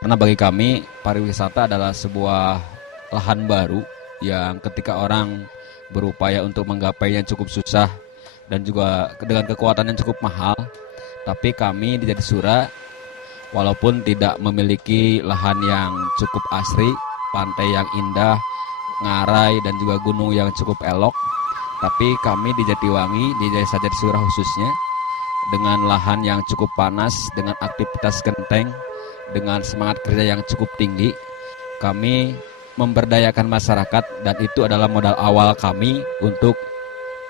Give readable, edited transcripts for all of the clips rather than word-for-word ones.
Karena bagi kami pariwisata adalah sebuah lahan baru yang ketika orang berupaya untuk menggapainya cukup susah dan juga dengan kekuatan yang cukup mahal. Tapi kami di Jatisura walaupun tidak memiliki lahan yang cukup asri, pantai yang indah, ngarai dan juga gunung yang cukup elok, tapi kami di Jatiwangi, di Desa Jatisura khususnya, dengan lahan yang cukup panas, dengan aktivitas genteng, dengan semangat kerja yang cukup tinggi, kami memberdayakan masyarakat dan itu adalah modal awal kami untuk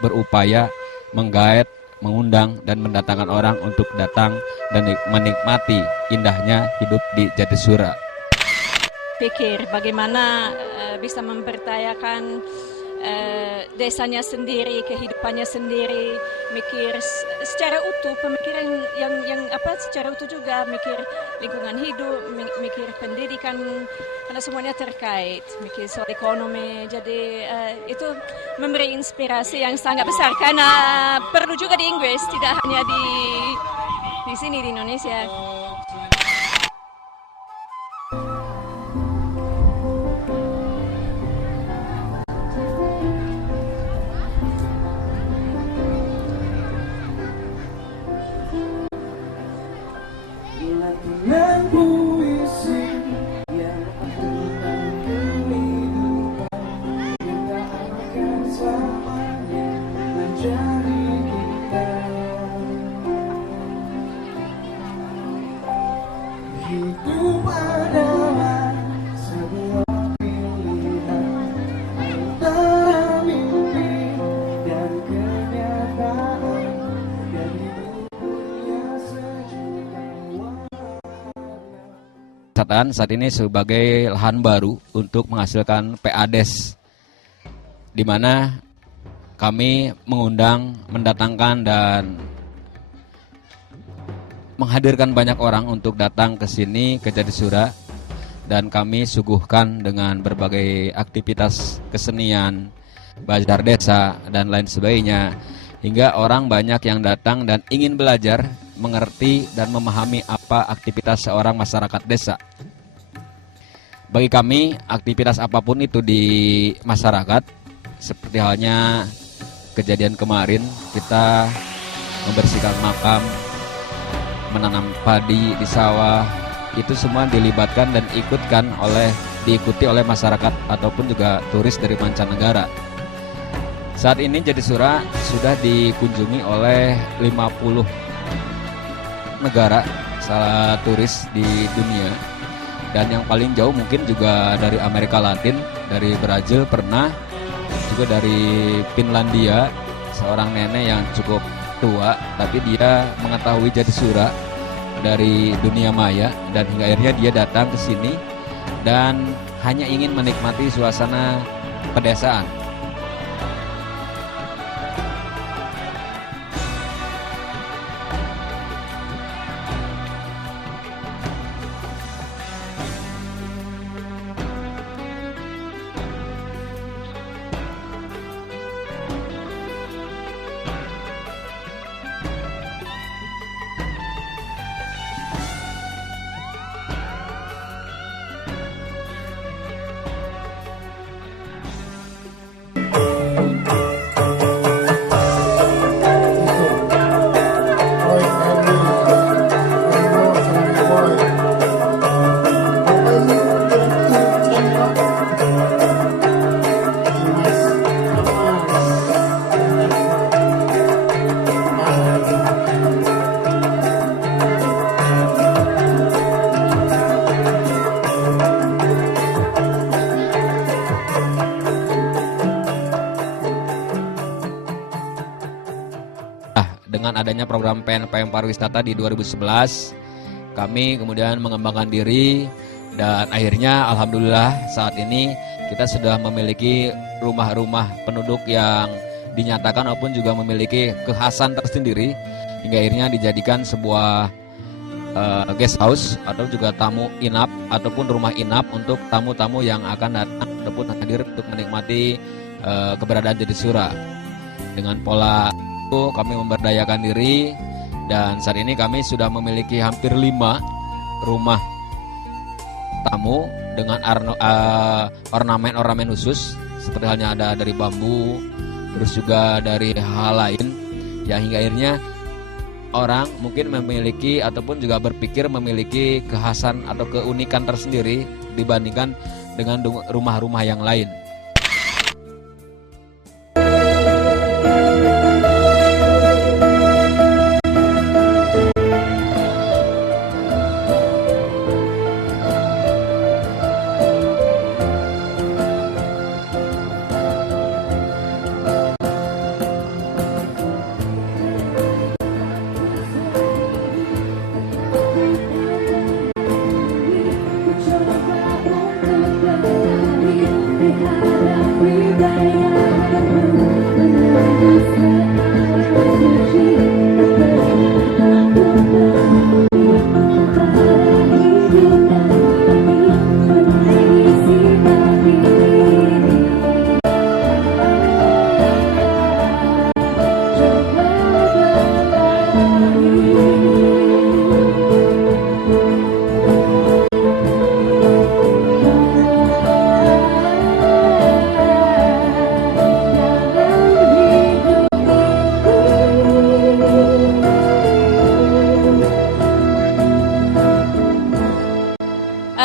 berupaya menggait, mengundang dan mendatangkan orang untuk datang dan menikmati indahnya hidup di Jatisura. Pikir bagaimana bisa memberdayakan desanya sendiri, kehidupannya sendiri, mikir secara utuh, pemikiran yang secara utuh juga, mikir lingkungan hidup, mikir pendidikan, karena semuanya terkait, mikir soal ekonomi. Jadi itu memberi inspirasi yang sangat besar karena perlu juga di Inggris, tidak hanya di sini di Indonesia. Dengan puisi yang tentang kehidupan, kita akan selamanya menjadi kita. Hidup adalah sebuah pilihan antara mimpi dan kenyataan, dan hidup punya sejuta Saat ini sebagai lahan baru untuk menghasilkan PADES, di mana kami mengundang, mendatangkan dan menghadirkan banyak orang untuk datang ke sini, ke Jatisura, dan kami suguhkan dengan berbagai aktivitas kesenian, bazar desa dan lain sebagainya, hingga orang banyak yang datang dan ingin belajar, mengerti dan memahami apa aktivitas seorang masyarakat desa. Bagi kami, aktivitas apapun itu di masyarakat, seperti halnya kejadian kemarin, kita membersihkan makam, menanam padi di sawah, itu semua diikuti oleh masyarakat ataupun juga turis dari mancanegara. Saat ini Jatisura sudah dikunjungi oleh 50 negara salah turis di dunia. Dan yang paling jauh mungkin juga dari Amerika Latin, dari Brazil pernah, juga dari Finlandia, seorang nenek yang cukup tua, tapi dia mengetahui Jatisura dari dunia maya, dan hingga akhirnya dia datang ke sini dan hanya ingin menikmati suasana pedesaan. Dengan adanya program PNPM Pariwisata di 2011, kami kemudian mengembangkan diri dan akhirnya alhamdulillah saat ini kita sudah memiliki rumah-rumah penduduk yang dinyatakan maupun juga memiliki kekhasan tersendiri hingga akhirnya dijadikan sebuah guest house atau juga tamu inap ataupun rumah inap untuk tamu-tamu yang akan datang ataupun hadir untuk menikmati keberadaan Jatisura. Dengan pola kami memberdayakan diri dan saat ini kami sudah memiliki hampir 5 rumah tamu dengan ornamen-ornamen khusus seperti halnya ada dari bambu, terus juga dari hal lain yang hingga akhirnya orang mungkin memiliki ataupun juga berpikir memiliki kekhasan atau keunikan tersendiri dibandingkan dengan rumah-rumah yang lain.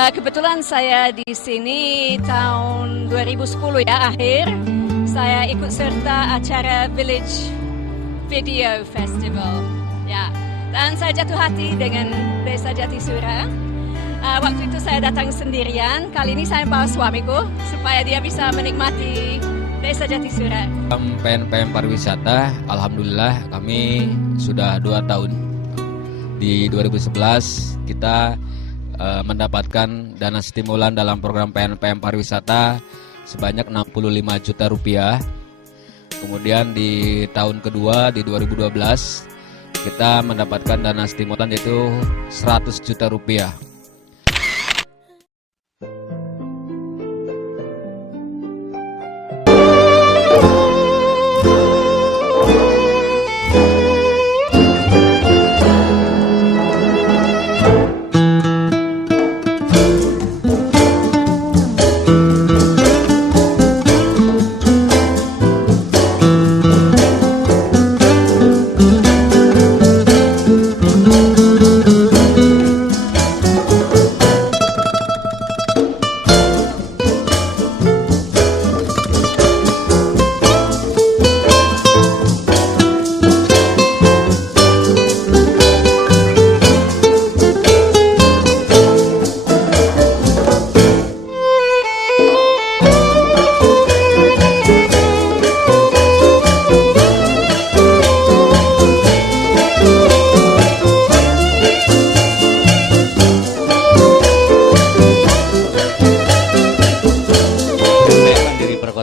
Kebetulan saya di sini tahun 2010 ya akhir. Saya ikut serta acara Village Video Festival. Ya, dan saya jatuh hati dengan Desa Jatisura. Waktu itu saya datang sendirian. Kali ini saya bawa suamiku supaya dia bisa menikmati Desa Jatisura. PNPM Pariwisata, alhamdulillah kami sudah 2 tahun. Di 2011 kita mendapatkan dana stimulan dalam program PNPM Pariwisata sebanyak 65 juta rupiah. Kemudian di tahun kedua di 2012 kita mendapatkan dana stimulan yaitu 100 juta rupiah.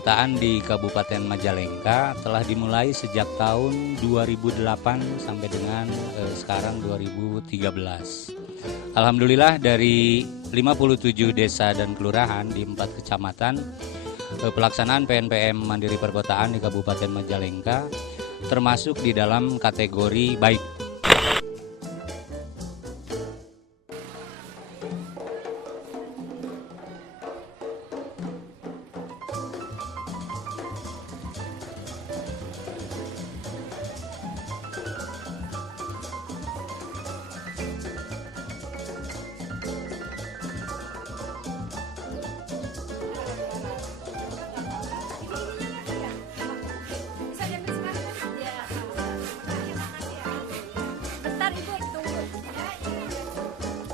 Perkotaan di Kabupaten Majalengka telah dimulai sejak tahun 2008 sampai dengan sekarang 2013. Alhamdulillah dari 57 desa dan kelurahan di 4 kecamatan, pelaksanaan PNPM Mandiri Perkotaan di Kabupaten Majalengka termasuk di dalam kategori baik.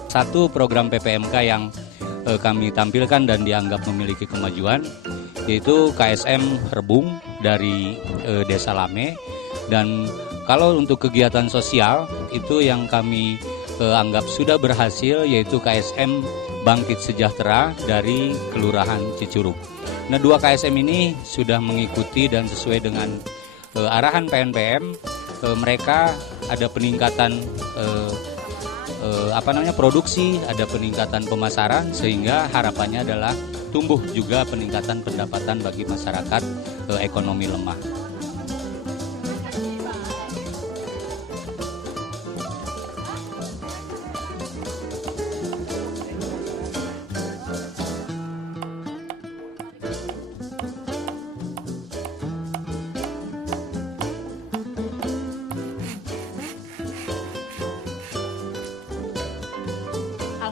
Satu program PPMK yang kami tampilkan dan dianggap memiliki kemajuan yaitu KSM Rebung dari Desa Lame, dan kalau untuk kegiatan sosial itu yang kami anggap sudah berhasil yaitu KSM Bangkit Sejahtera dari Kelurahan Cicurug. Nah, 2 KSM ini sudah mengikuti dan sesuai dengan arahan PNPM, mereka ada peningkatan produksi, ada peningkatan pemasaran, sehingga harapannya adalah tumbuh juga peningkatan pendapatan bagi masyarakat ekonomi lemah.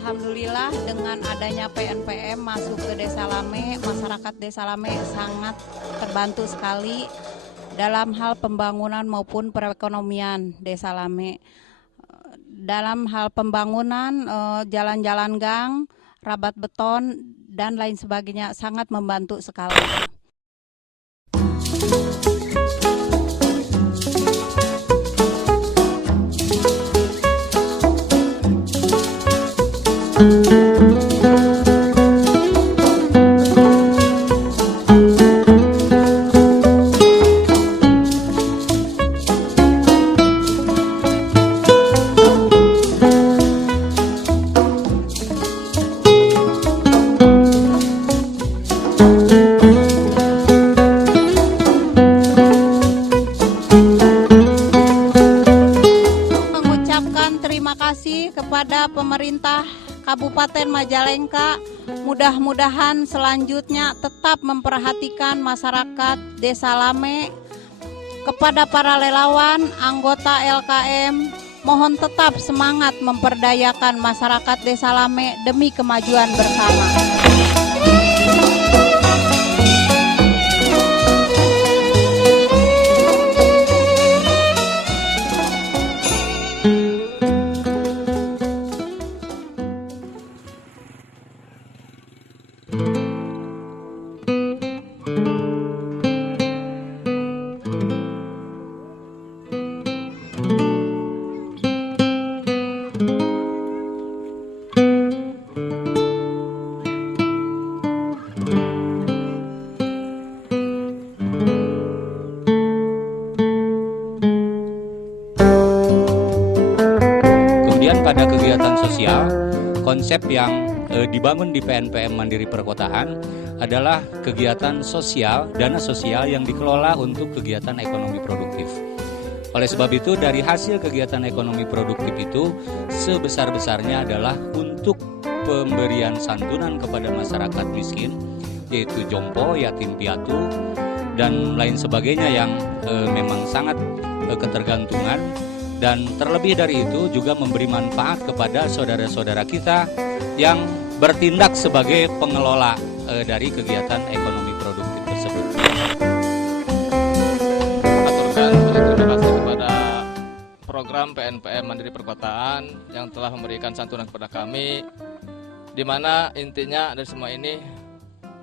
Alhamdulillah dengan adanya PNPM masuk ke Desa Lame, masyarakat Desa Lame sangat terbantu sekali dalam hal pembangunan maupun perekonomian Desa Lame. Dalam hal pembangunan, jalan-jalan gang, rabat beton, dan lain sebagainya sangat membantu sekali. Kepada pemerintah Kabupaten Majalengka, mudah-mudahan selanjutnya tetap memperhatikan masyarakat Desa Lame. Kepada para relawan, anggota LKM, mohon tetap semangat memperdayakan masyarakat Desa Lame demi kemajuan bersama. Pada kegiatan sosial, konsep yang dibangun di PNPM Mandiri Perkotaan adalah kegiatan sosial, dana sosial yang dikelola untuk kegiatan ekonomi produktif. Oleh sebab itu, dari hasil kegiatan ekonomi produktif itu, sebesar-besarnya adalah untuk pemberian santunan kepada masyarakat miskin, yaitu jompo, yatim piatu, dan lain sebagainya yang memang sangat ketergantungan. Dan terlebih dari itu juga memberi manfaat kepada saudara-saudara kita yang bertindak sebagai pengelola dari kegiatan ekonomi produktif tersebut. Aturkan terima kasih kepada program PNPM Mandiri Perkotaan yang telah memberikan santunan kepada kami, di mana intinya dari semua ini,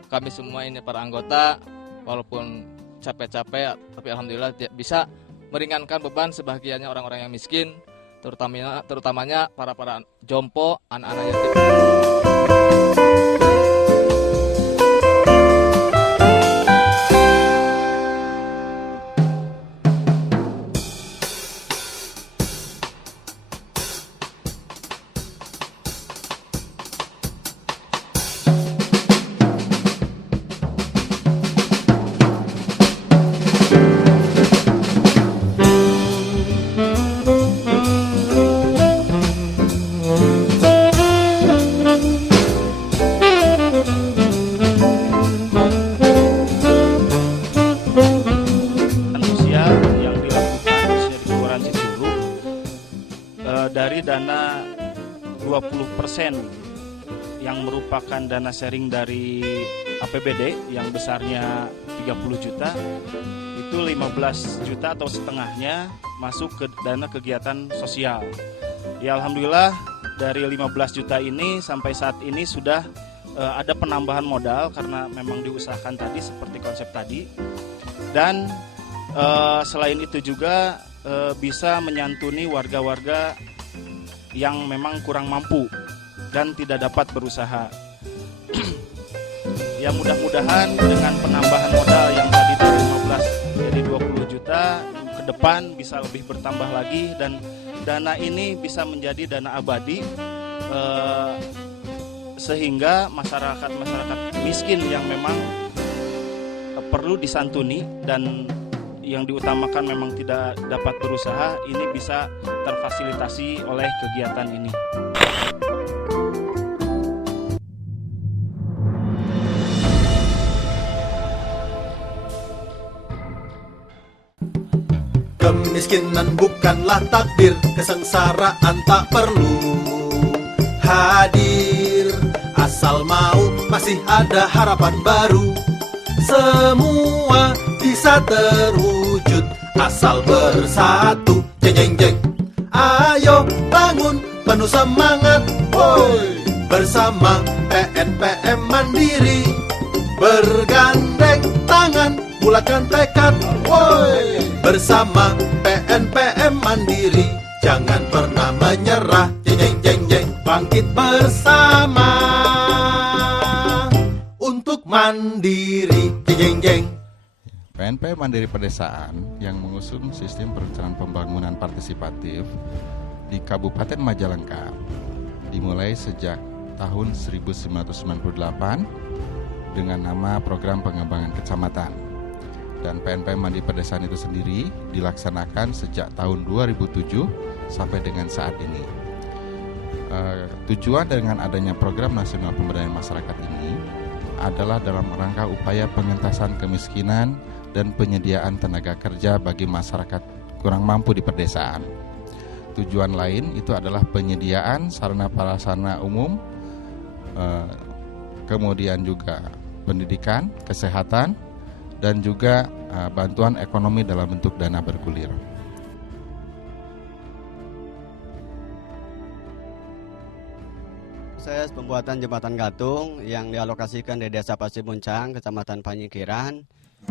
kami semua ini para anggota walaupun capek-capek tapi alhamdulillah bisa meringankan beban sebahagiannya orang-orang yang miskin, terutamanya para jompo, anak-anak yatim. yang merupakan dana sharing dari APBD yang besarnya 30 juta, itu 15 juta atau setengahnya masuk ke dana kegiatan sosial. Ya alhamdulillah dari 15 juta ini sampai saat ini sudah ada penambahan modal karena memang diusahakan tadi seperti konsep tadi. Dan selain itu juga bisa menyantuni warga-warga yang memang kurang mampu dan tidak dapat berusaha. Ya mudah-mudahan dengan penambahan modal yang tadi dari 15 jadi 20 juta ke depan bisa lebih bertambah lagi, dan dana ini bisa menjadi dana abadi sehingga masyarakat miskin yang memang perlu disantuni dan yang diutamakan memang tidak dapat berusaha ini bisa terfasilitasi oleh kegiatan ini. Kemiskinan bukanlah takdir, kesengsaraan tak perlu hadir. Asal mau masih ada harapan baru, semua bisa terwujud asal bersatu. Jeng jeng jeng, ayo bangun penuh semangat, woi. Bersama PNPM Mandiri, bergandeng tangan bulatkan tekad, woi. Bersama PNPM Mandiri, jangan pernah menyerah. Jeng jeng jeng jeng, bangkit bersama untuk mandiri. Jeng jeng jeng. PNPM Mandiri Pedesaan yang mengusung sistem perencanaan pembangunan partisipatif di Kabupaten Majalengka dimulai sejak tahun 1998 dengan nama Program Pengembangan Kecamatan. Dan PNPM Mandiri Pedesaan itu sendiri dilaksanakan sejak tahun 2007 sampai dengan saat ini. Tujuan dengan adanya Program Nasional Pemberdayaan Masyarakat ini adalah dalam rangka upaya pengentasan kemiskinan dan penyediaan tenaga kerja bagi masyarakat kurang mampu di pedesaan. Tujuan lain itu adalah penyediaan sarana prasarana umum, kemudian juga pendidikan, kesehatan, dan juga bantuan ekonomi dalam bentuk dana bergulir. Proses pembuatan jembatan gantung yang dialokasikan di Desa Pasir Muncang, Kecamatan Panyikiran,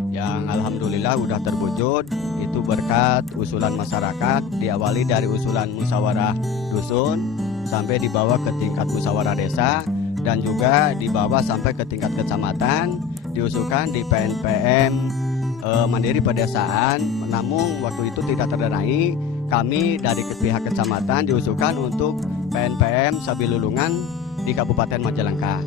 yang alhamdulillah sudah terwujud. Itu berkat usulan masyarakat, diawali dari usulan musyawarah dusun sampai dibawa ke tingkat musyawarah desa, dan juga dibawa sampai ke tingkat kecamatan, diusulkan di PNPM Mandiri Pedesaan. Namun waktu itu tidak terdanai. Kami dari pihak kecamatan diusulkan untuk PNPM Sabilulungan di Kabupaten Majalengka.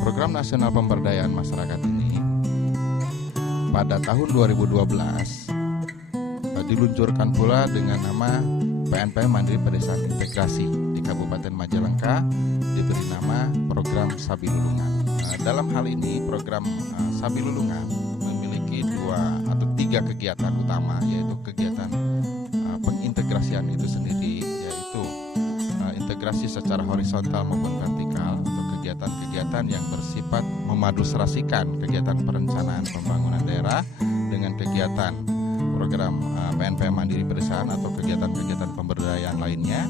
Program Nasional Pemberdayaan Masyarakat ini pada tahun 2012 diluncurkan pula dengan nama PNPM Mandiri Pedesaan Integrasi di Kabupaten Majalengka, diberi nama Program Sabilulungan. Dalam hal ini program Sabilulungan memiliki 2 atau 3 kegiatan utama, yaitu kegiatan pengintegrasian itu sendiri, yaitu integrasi secara horizontal maupun vertikal, atau kegiatan-kegiatan yang bersifat memaduserasikan kegiatan perencanaan pembangunan daerah dengan kegiatan program PNPM Mandiri Pedesaan atau kegiatan-kegiatan pemberdayaan lainnya.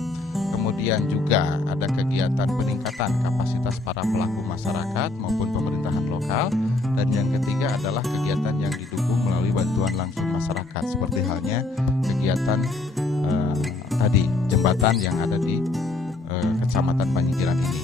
Kemudian juga ada kegiatan peningkatan kapasitas para pelaku masyarakat maupun pemerintahan lokal. Dan yang ketiga adalah kegiatan yang didukung melalui bantuan langsung masyarakat, seperti halnya kegiatan tadi jembatan yang ada di Kecamatan Panyikiran ini.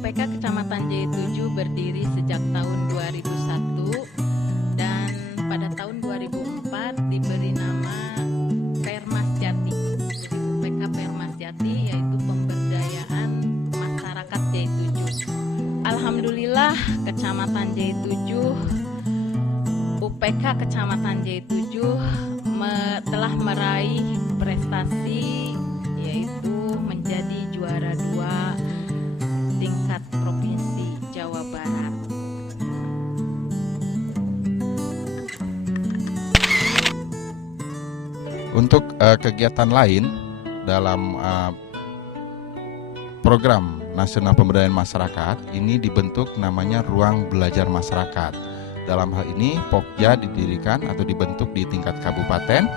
UPK Kecamatan J7 berdiri sejak tahun 2001 Kecamatan J7, UPK Kecamatan J7 telah meraih prestasi yaitu menjadi juara 2 tingkat Provinsi Jawa Barat. Untuk kegiatan lain dalam program Nasional Pemberdayaan Masyarakat ini dibentuk namanya Ruang Belajar Masyarakat. Dalam hal ini Pokja didirikan atau dibentuk di tingkat kabupaten.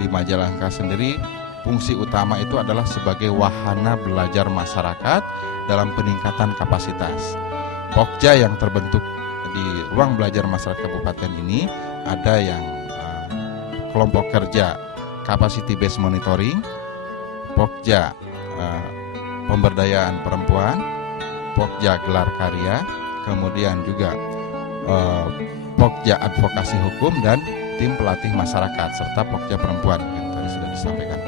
Di Majalengka sendiri fungsi utama itu adalah sebagai wahana belajar masyarakat dalam peningkatan kapasitas. Pokja yang terbentuk di Ruang Belajar Masyarakat Kabupaten ini ada yang kelompok kerja Capacity Based Monitoring, Pokja Pemberdayaan Perempuan, Pokja Gelar Karya, kemudian juga Pokja Advokasi Hukum dan tim pelatih masyarakat serta Pokja Perempuan yang tadi sudah disampaikan.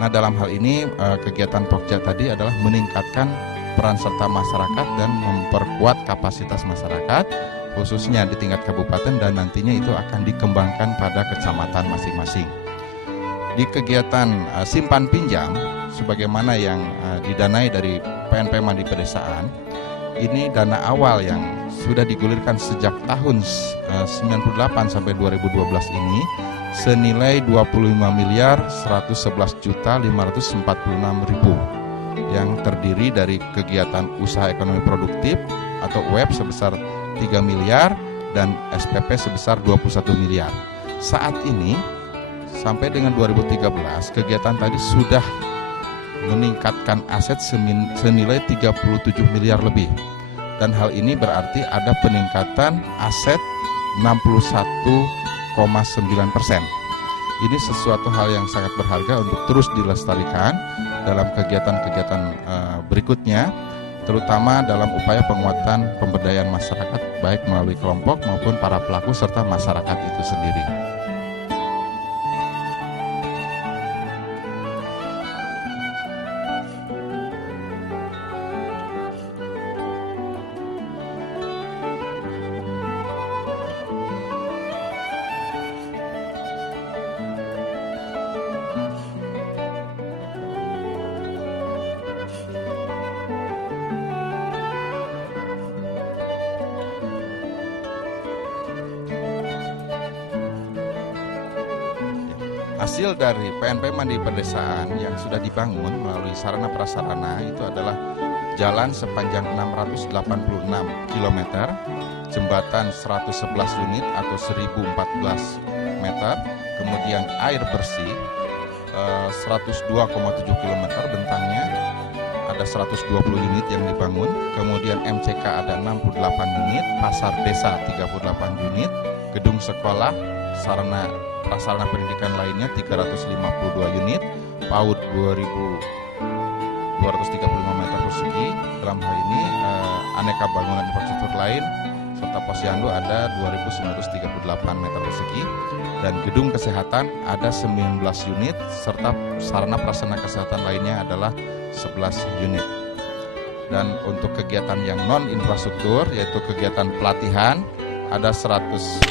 Nah, dalam hal ini kegiatan Pokja tadi adalah meningkatkan peran serta masyarakat dan memperkuat kapasitas masyarakat khususnya di tingkat kabupaten dan nantinya itu akan dikembangkan pada kecamatan masing-masing. Di kegiatan simpan pinjam sebagaimana yang didanai dari PNPM Mandiri Pedesaan, ini dana awal yang sudah digulirkan sejak tahun 98 sampai 2012 ini senilai 25.111.546.000 yang terdiri dari kegiatan usaha ekonomi produktif atau UEP sebesar 3 miliar dan SPP sebesar 21 miliar. Saat ini sampai dengan 2013 kegiatan tadi sudah meningkatkan aset senilai 37 miliar lebih. Dan hal ini berarti ada peningkatan aset 61,9%. Ini sesuatu hal yang sangat berharga untuk terus dilestarikan dalam kegiatan-kegiatan berikutnya, terutama dalam upaya penguatan pemberdayaan masyarakat baik melalui kelompok maupun para pelaku serta masyarakat itu sendiri. Hasil dari PNPM Mandiri Pedesaan yang sudah dibangun melalui sarana prasarana itu adalah jalan sepanjang 686 km, jembatan 111 unit atau 1014 meter, kemudian air bersih 102,7 km bentangnya, ada 120 unit yang dibangun, kemudian MCK ada 68 unit, pasar desa 38 unit, gedung sekolah, sarana prasarana pendidikan lainnya 352 unit, PAUD 2.235 meter persegi. Dalam hal ini aneka bangunan infrastruktur lain serta posyandu ada 2.938 meter persegi dan gedung kesehatan ada 19 unit serta sarana prasarana kesehatan lainnya adalah 11 unit. Dan untuk kegiatan yang non infrastruktur yaitu kegiatan pelatihan ada 100.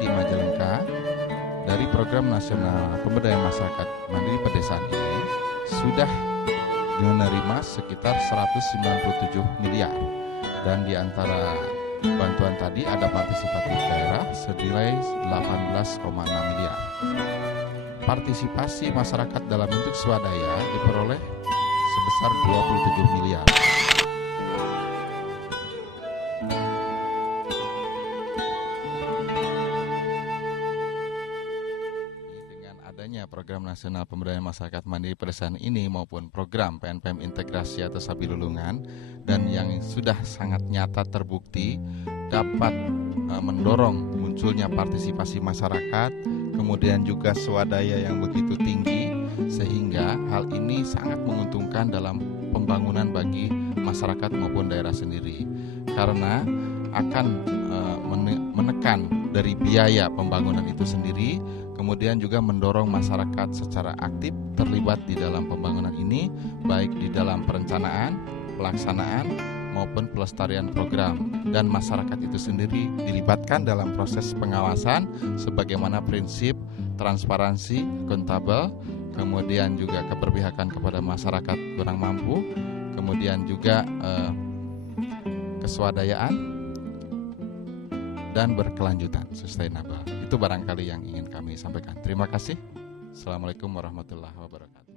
Di Majalengka dari Program Nasional Pemberdayaan Masyarakat Mandiri Pedesaan ini sudah menerima sekitar 197 miliar dan di antara bantuan tadi ada partisipatif daerah senilai 18,6 miliar. Partisipasi masyarakat dalam bentuk swadaya diperoleh sebesar 27 miliar. Program Nasional Pemberdayaan Masyarakat Mandiri Pedesaan ini maupun program PNPM Integrasi atau Sabilulungan dan yang sudah sangat nyata terbukti dapat mendorong munculnya partisipasi masyarakat, kemudian juga swadaya yang begitu tinggi, sehingga hal ini sangat menguntungkan dalam pembangunan bagi masyarakat maupun daerah sendiri, karena akan menekan dari biaya pembangunan itu sendiri, kemudian juga mendorong masyarakat secara aktif terlibat di dalam pembangunan ini, baik di dalam perencanaan, pelaksanaan, maupun pelestarian program, dan masyarakat itu sendiri dilibatkan dalam proses pengawasan sebagaimana prinsip transparansi, akuntabel, kemudian juga keberpihakan kepada masyarakat kurang mampu, kemudian juga keswadayaan dan berkelanjutan, sustainable. Itu barangkali yang ingin kami sampaikan. Terima kasih. Assalamualaikum warahmatullahi wabarakatuh.